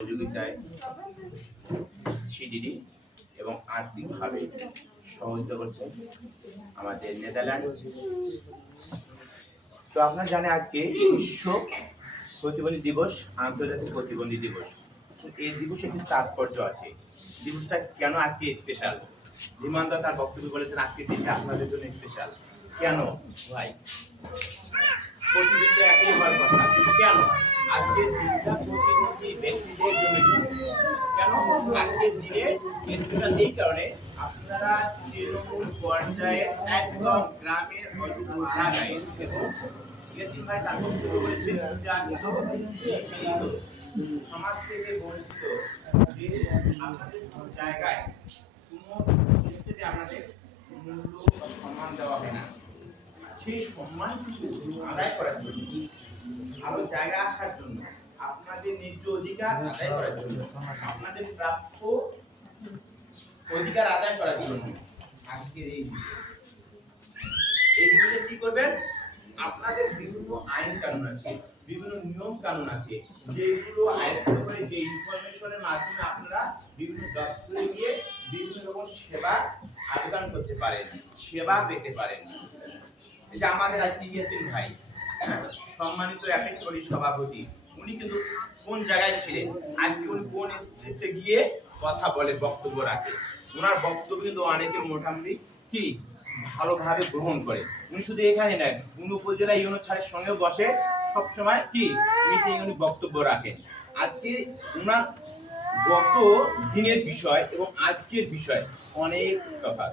সহযোগিতায় সিডিডি এবং আর্থিকভাবে সহযোগিতা করছে আমাদের নেদারল্যান্ড। তো আপনারা জানেন আজকে বিশ্ব প্রতিবন্ধী দিবস, আন্তর্জাতিক প্রতিবন্ধী দিবস। এই দিবসে কিন্তু তাৎপর্য আছে। দিবসটা কেন আজকে স্পেশাল? ধীমান দা তার বক্তব্যে বলেছেন আজকের দিনটা আপনাদের জন্য স্পেশাল। কেন ভাই? প্রতিদিন একই হওয়ার কথা, কিন্তু কেন আজকের দিনটা প্রতিবন্ধী ব্যক্তিদের জন্য? কেন আজকের দিনে স্পেশাল? এই কারণে আপনারা তৃণমূল পর্যায়ে একদম গ্রামের এলাকায় এবং ভাই তার বক্তব্য বলেছেন সমাজ থেকে বঞ্চিত যে আপনাদের জায়গায় কোনো ক্ষেত্রে আপনাদের মূল্য সম্মান দেওয়া হয় না, সেই সম্মান কিছু আদায় করার জন্য, ভালো জায়গা আসার জন্য, আপনাদের ন্যায্য অধিকার আদায় করার জন্য, আপনাদের প্রাপ্য অধিকার আদায় করার জন্য আজকের এই বিষয়ে কি করবেন? আপনাদের বিভিন্ন আইন কানুন আছে, বিভিন্ন নিয়ম কানুন আছে, যেগুলো আয়ত্ত করে যে ইনফরমেশনের মাধ্যমে আপনারা বিভিন্ন দপ্তরে গিয়ে বিভিন্ন রকম সেবা আবেদন করতে পারেন, সেবা পেতে পারেন। এই যে আমাদের আজকে ইয়াসিন ভাই, সম্মানিত অ্যাপেক্স বডি সভাপতি, উনি কিন্তু কোন জায়গায় ছিলেন, আজকে উনি কোন স্টেজে গিয়ে কথা বলে, বক্তব্য রাখে। ওনার বক্তব্য কিন্তু অনেকে মোটামুটি কি ভালোভাবে গ্রহণ করে। উনি শুধু এখানে নয়, উনি উপজেলা ইউনো ছাড়ের সঙ্গে বসে সব সময় কি মিটিং উনি বক্তব্য রাখেন। আজকে ওনার গত দিনের বিষয় এবং আজকের বিষয় অনেক তফাৎ।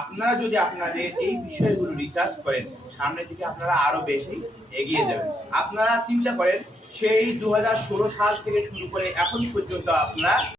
আপনারা যদি আপনাদের এই বিষয়গুলো রিসার্চ করেন, সামনের দিকে আপনারা আরো বেশি এগিয়ে যাবেন। আপনারা চিন্তা করেন সেই 2016 সাল থেকে শুরু করে এখন পর্যন্ত আপনারা